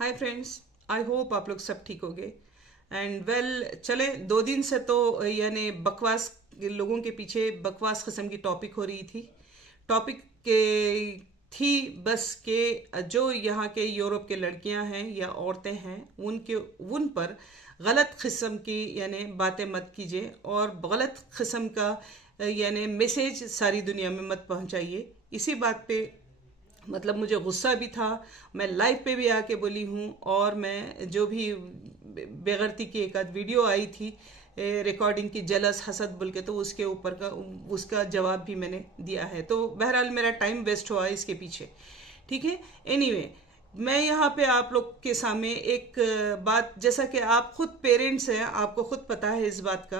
Hi friends, I hope आप लोग सब ठीक होगे। एंड वेल चले 2 दिन से तो यानी बकवास लोगों के पीछे बकवास किस्म की टॉपिक हो रही थी। टॉपिक के थी बस के जो यहाँ के यूरोप के लड़कियां हैं या औरतें हैं उन पर गलत किस्म की यानी बातें मत कीजिए और गलत किस्म का यानी मैसेज सारी दुनिया में मत पहुंचाइए। इसी बात पे मतलब मुझे गुस्सा भी था। मैं लाइव पे भी आके बोली हूँ और मैं जो भी बेगैरती की एक आध वीडियो आई थी रिकॉर्डिंग की जलस हसद बोल के, तो उसके ऊपर का उसका जवाब भी मैंने दिया है। तो बहरहाल मेरा टाइम वेस्ट हुआ इसके पीछे। ठीक है। एनीवे, मैं यहाँ पे आप लोग के सामने एक बात, जैसा कि आप खुद पेरेंट्स हैं, आपको खुद पता है इस बात का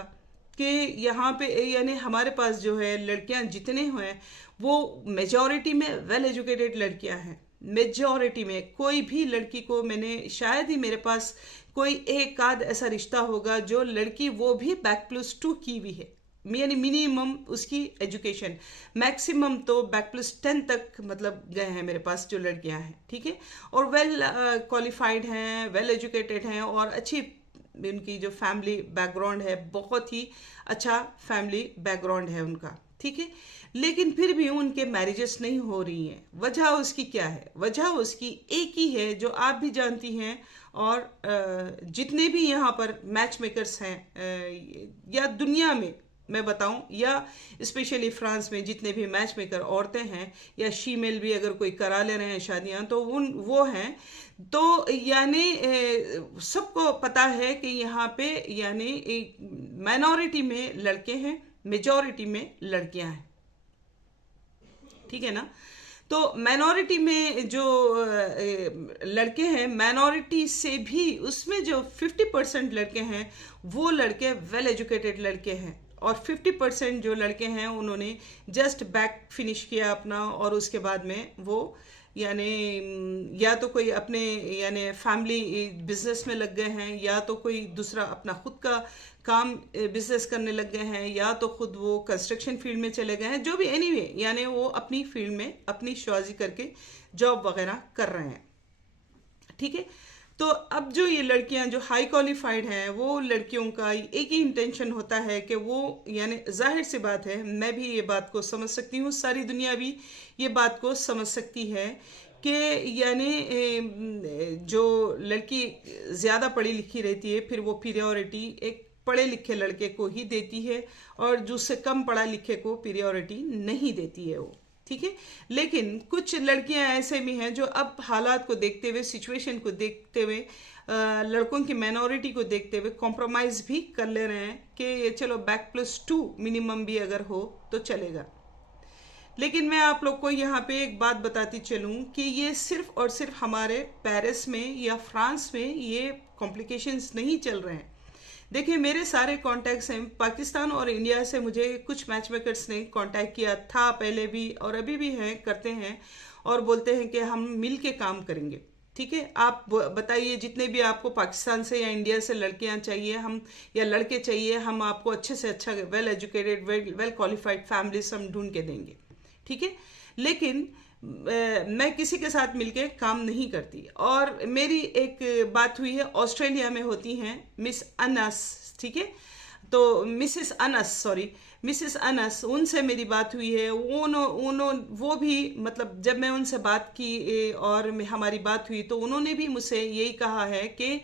कि यहाँ पे यानी हमारे पास जो है लड़कियां जितने हैं वो मेजॉरिटी में वेल एजुकेटेड लड़कियां हैं। मेजॉरिटी में कोई भी लड़की को मैंने शायद ही मेरे पास कोई एक आध ऐसा रिश्ता होगा जो लड़की वो भी बैक+2 की भी है, यानी मिनिमम उसकी एजुकेशन, मैक्सिमम तो बैक+10 तक मतलब गए हैं मेरे पास जो लड़कियां हैं। ठीक है। और वेल क्वालिफाइड हैं, वेल एजुकेटेड हैं और अच्छी उनकी जो फैमिली बैकग्राउंड है, बहुत ही अच्छा फैमिली बैकग्राउंड है उनका। ठीक है। लेकिन फिर भी उनके मैरिजेस नहीं हो रही हैं। वजह उसकी क्या है? वजह उसकी एक ही है जो आप भी जानती हैं और जितने भी यहाँ पर मैच मेकर्स हैं या दुनिया में मैं बताऊं, या स्पेशली फ्रांस में जितने भी मैच मेकर औरतें हैं या शीमेल भी अगर कोई करा ले रहे हैं शादियां तो उन वो हैं। तो यानी सबको पता है कि यहाँ पे यानी एक माइनॉरिटी में लड़के हैं, मेजॉरिटी में लड़कियां हैं। ठीक है ना। तो माइनॉरिटी में जो लड़के हैं, माइनॉरिटी से भी उसमें जो 50% लड़के हैं वो लड़के वेल एजुकेटेड लड़के हैं और 50% जो लड़के हैं उन्होंने जस्ट बैक फिनिश किया अपना और उसके बाद में वो यानी या तो कोई अपने यानी फैमिली बिजनेस में लग गए हैं या तो कोई दूसरा अपना खुद का काम बिजनेस करने लग गए हैं या तो खुद वो कंस्ट्रक्शन फील्ड में चले गए हैं, जो भी एनीवे यानी वो अपनी फील्ड में अपनी शादी करके जॉब वगैरह कर रहे हैं। ठीक है। तो अब जो ये लड़कियां जो हाई क्वालिफाइड हैं वो लड़कियों का एक ही इंटेंशन होता है कि वो यानी जाहिर सी बात है, मैं भी ये बात को समझ सकती हूँ, सारी दुनिया भी ये बात को समझ सकती है कि यानी जो लड़की ज़्यादा पढ़ी लिखी रहती है फिर वो प्रियोरिटी एक पढ़े लिखे लड़के को ही देती है और जो से कम पढ़ा लिखे को प्रियोरिटी नहीं देती है वो। ठीक है। लेकिन कुछ लड़कियां ऐसे भी हैं जो अब हालात को देखते हुए, सिचुएशन को देखते हुए, लड़कों की माइनॉरिटी को देखते हुए कॉम्प्रोमाइज़ भी कर ले रहे हैं कि चलो बैक+2 मिनिमम भी अगर हो तो चलेगा। लेकिन मैं आप लोग को यहाँ पे एक बात बताती चलूँ कि ये सिर्फ और सिर्फ हमारे पेरिस में या फ्रांस में ये कॉम्प्लिकेशंस नहीं चल रहे हैं। देखिए, मेरे सारे कॉन्टैक्ट्स हैं पाकिस्तान और इंडिया से। मुझे कुछ मैच मेकर्स ने कांटेक्ट किया था पहले भी और अभी भी हैं, करते हैं और बोलते हैं कि हम मिल के काम करेंगे। ठीक है। आप बताइए जितने भी आपको पाकिस्तान से या इंडिया से लड़कियां चाहिए हम या लड़के चाहिए, हम आपको अच्छे से अच्छा well educated well qualified families हम ढूंढ के देंगे। ठीक है। लेकिन मैं किसी के साथ मिलके काम नहीं करती। और मेरी एक बात हुई है, ऑस्ट्रेलिया में होती हैं मिस अनस। ठीक है। तो मिसिस अनस, उनसे मेरी बात हुई है। वो भी मतलब जब मैं उनसे बात की और हमारी बात हुई तो उन्होंने भी मुझसे यही कहा है कि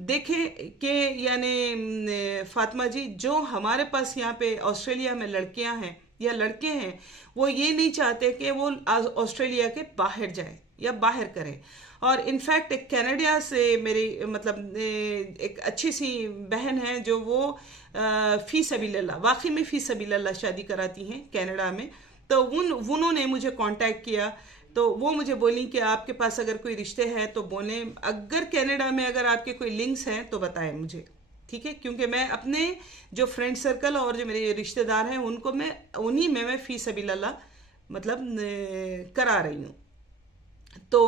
देखें कि यानी फातिमा जी, जो हमारे पास यहाँ पे ऑस्ट्रेलिया में लड़कियां हैं या लड़के हैं वो ये नहीं चाहते कि वो ऑस्ट्रेलिया के बाहर जाए या बाहर करें। और इनफैक्ट एक कनाडा से मेरी मतलब एक अच्छी सी बहन है जो वो फी सबीलल्लाह, वाकई में फी सबीलल्लाह शादी कराती हैं कनाडा में। तो उन्होंने मुझे कांटेक्ट किया तो वो मुझे बोली कि आपके पास अगर कोई रिश्ते हैं तो बोलें, अगर कनाडा में अगर आपके कोई लिंक्स हैं तो बताएं मुझे। ठीक है। क्योंकि मैं अपने जो फ्रेंड सर्कल और जो मेरे रिश्तेदार हैं उनको मैं उन्हीं में मैं फी सबीलल्लाह मतलब करा रही हूँ। तो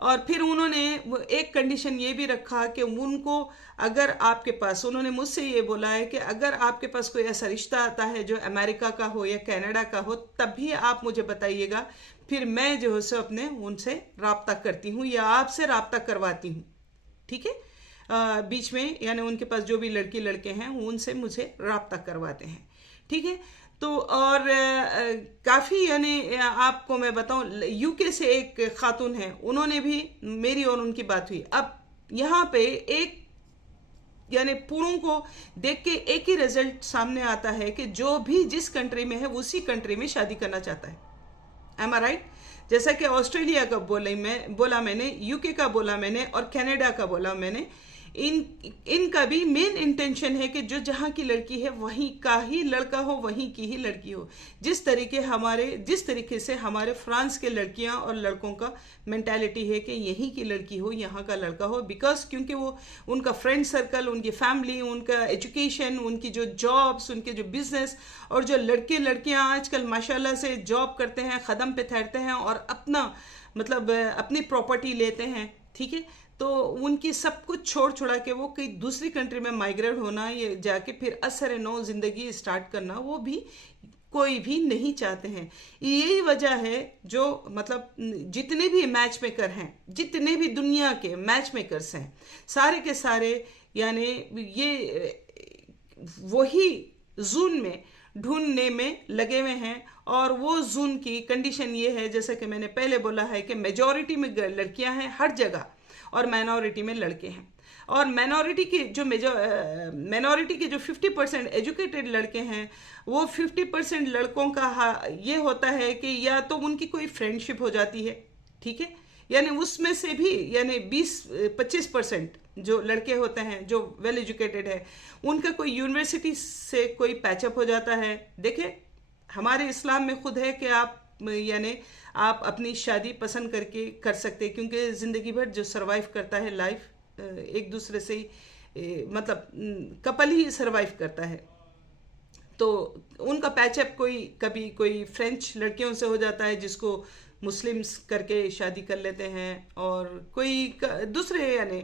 और फिर उन्होंने एक कंडीशन ये भी रखा कि उनको अगर आपके पास, उन्होंने मुझसे ये बोला है कि अगर आपके पास कोई ऐसा रिश्ता आता है जो अमेरिका का हो या कनाडा का हो तभी आप मुझे बताइएगा, फिर मैं जो है सो अपने उनसे राब्ता करती हूँ या आपसे राब्ता करवाती हूँ। ठीक है। बीच में यानी उनके पास जो भी लड़की लड़के हैं उनसे मुझे राब्ता करवाते हैं, ठीक है। तो और काफ़ी यानी आपको मैं बताऊं, यूके से एक खातून है, उन्होंने भी मेरी और उनकी बात हुई। अब यहाँ पे एक यानी पूरों को देख के एक ही रिजल्ट सामने आता है कि जो भी जिस कंट्री में है उसी कंट्री में शादी करना चाहता है। एम आई राइट? जैसा कि ऑस्ट्रेलिया का बोला मैंने, यूके का बोला मैंने, और कनाडा का बोला मैंने। इनका भी मेन इंटेंशन है कि जो जहाँ की लड़की है वहीं का ही लड़का हो, वहीं की ही लड़की हो। जिस तरीके से हमारे फ्रांस के लड़कियां और लड़कों का मेंटालिटी है कि यहीं की लड़की हो, यहाँ का लड़का हो, बिकॉज क्योंकि वो उनका फ्रेंड सर्कल, उनकी फैमिली, उनका एजुकेशन, उनकी जो जॉब्स, उनके जो बिजनेस, और जो लड़के लड़कियां आजकल माशाल्लाह से जॉब करते हैं, कदम पे ठहरते हैं और अपना मतलब अपनी प्रॉपर्टी लेते हैं, ठीक है। तो उनकी सब कुछ छोड़ छुड़ा के वो कहीं दूसरी कंट्री में माइग्रेट होना, ये जाके फिर असर नौ जिंदगी स्टार्ट करना, वो भी कोई भी नहीं चाहते हैं। यही वजह है जो मतलब जितने भी मैच मेकर हैं, जितने भी दुनिया के मैच मेकर्स हैं, सारे के सारे यानी ये वही जून में ढूंढने में लगे हुए हैं। और वो जून की कंडीशन ये है, जैसा कि मैंने पहले बोला है, कि मेजॉरिटी में लड़कियां हैं हर जगह और माइनॉरिटी में लड़के हैं। और माइनॉरिटी के जो 50% एजुकेटेड लड़के हैं, वो 50% लड़कों का ये होता है कि या तो उनकी कोई फ्रेंडशिप हो जाती है, ठीक है, यानी उसमें से भी यानी 20-25% जो लड़के होते हैं जो वेल एजुकेटेड है, उनका कोई यूनिवर्सिटी से कोई पैचअप हो जाता है। देखें, हमारे इस्लाम में खुद है कि आप यानी आप अपनी शादी पसंद करके कर सकते हैं, क्योंकि ज़िंदगी भर जो सरवाइव करता है लाइफ एक दूसरे से मतलब कपल ही सरवाइव करता है। तो उनका पैचअप कभी कोई फ्रेंच लड़कियों से हो जाता है जिसको मुस्लिम्स करके शादी कर लेते हैं, और कोई दूसरे यानी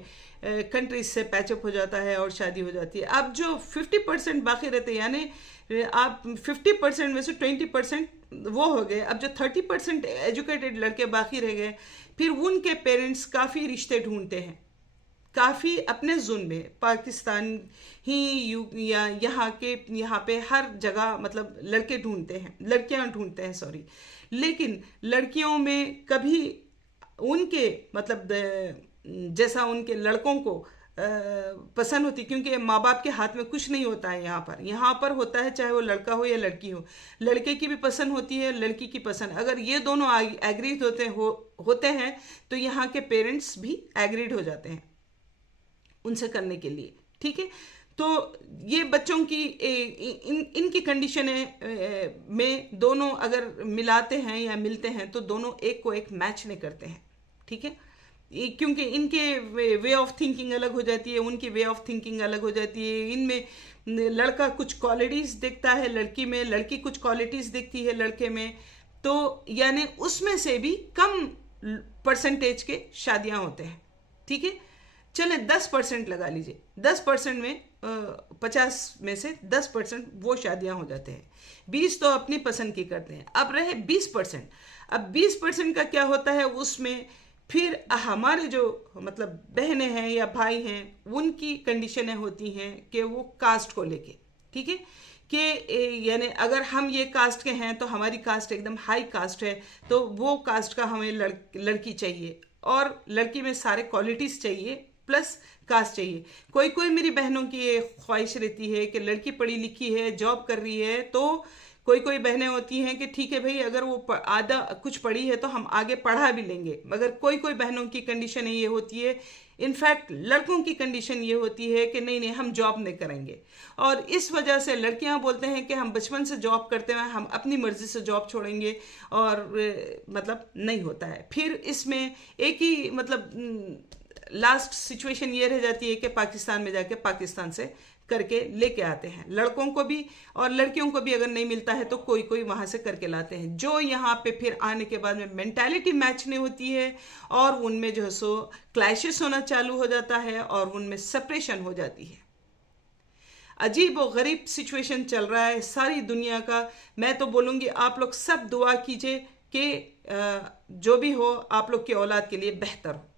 कंट्रीज से पैचअप हो जाता है और शादी हो जाती है। अब जो 50% बाकी रहते हैं, यानी आप 50% में से 20% वो हो गए, अब जो 30% एजुकेटेड लड़के बाकी रह गए, फिर उनके पेरेंट्स काफ़ी रिश्ते ढूंढते हैं, काफ़ी अपने जोन में, पाकिस्तान ही या यहाँ पे हर जगह मतलब लड़के ढूंढते हैं, लड़कियां ढूंढते हैं, सॉरी। लेकिन लड़कियों में कभी उनके मतलब जैसा उनके लड़कों को पसंद होती, क्योंकि माँ बाप के हाथ में कुछ नहीं होता है। यहाँ पर होता है, चाहे वो लड़का हो या लड़की हो, लड़के की भी पसंद होती है, लड़की की पसंद। अगर ये दोनों एग्रीड होते हैं तो यहाँ के पेरेंट्स भी एग्रीड हो जाते हैं उनसे करने के लिए, ठीक है। तो ये बच्चों की इनकी कंडीशन में दोनों अगर मिलाते हैं या मिलते हैं तो दोनों एक को एक मैच नहीं करते हैं, ठीक है, क्योंकि इनके वे ऑफ थिंकिंग अलग हो जाती है, उनकी वे ऑफ थिंकिंग अलग हो जाती है। इनमें लड़का कुछ क्वालिटीज देखता है लड़की में, लड़की कुछ क्वालिटीज देखती है लड़के में, तो यानी उसमें से भी कम परसेंटेज के शादियां होते हैं, ठीक है। चलें 10% लगा लीजिए, 10% में 50 में से 10% वो शादियां हो जाते हैं, 20 तो अपनी पसंद की करते हैं। अब रहे 20%। अब 20% का क्या होता है, उसमें फिर हमारे जो मतलब बहनें हैं या भाई हैं, उनकी कंडीशनें होती हैं कि वो कास्ट को लेके, ठीक है, कि यानी अगर हम ये कास्ट के हैं तो हमारी कास्ट एकदम हाई कास्ट है, तो वो कास्ट का हमें लड़की चाहिए, और लड़की में सारे क्वालिटीज़ चाहिए प्लस कास्ट चाहिए। कोई कोई मेरी बहनों की ये ख्वाहिश रहती है कि लड़की पढ़ी लिखी है, जॉब कर रही है, तो कोई कोई बहनें होती हैं कि ठीक है भाई, अगर वो आधा कुछ पढ़ी है तो हम आगे पढ़ा भी लेंगे। मगर कोई कोई बहनों की कंडीशन ये होती है, इनफैक्ट लड़कों की कंडीशन ये होती है कि नहीं नहीं हम जॉब नहीं करेंगे। और इस वजह से लड़कियां बोलते हैं कि हम बचपन से जॉब करते हैं, हम अपनी मर्जी से जॉब छोड़ेंगे, और मतलब नहीं होता है। फिर इसमें एक ही मतलब लास्ट सिचुएशन ये रह जाती है कि पाकिस्तान में जाके पाकिस्तान से करके लेके आते हैं लड़कों को भी, और लड़कियों को भी अगर नहीं मिलता है तो कोई कोई वहां से करके लाते हैं, जो यहाँ पे फिर आने के बाद में मेंटालिटी मैच नहीं होती है, और उनमें जो है सो क्लैशेस होना चालू हो जाता है, और उनमें सेपरेशन हो जाती है। अजीब और गरीब सिचुएशन चल रहा है सारी दुनिया का। मैं तो बोलूँगी आप लोग सब दुआ कीजिए कि जो भी हो आप लोग की औलाद के लिए बेहतर हो।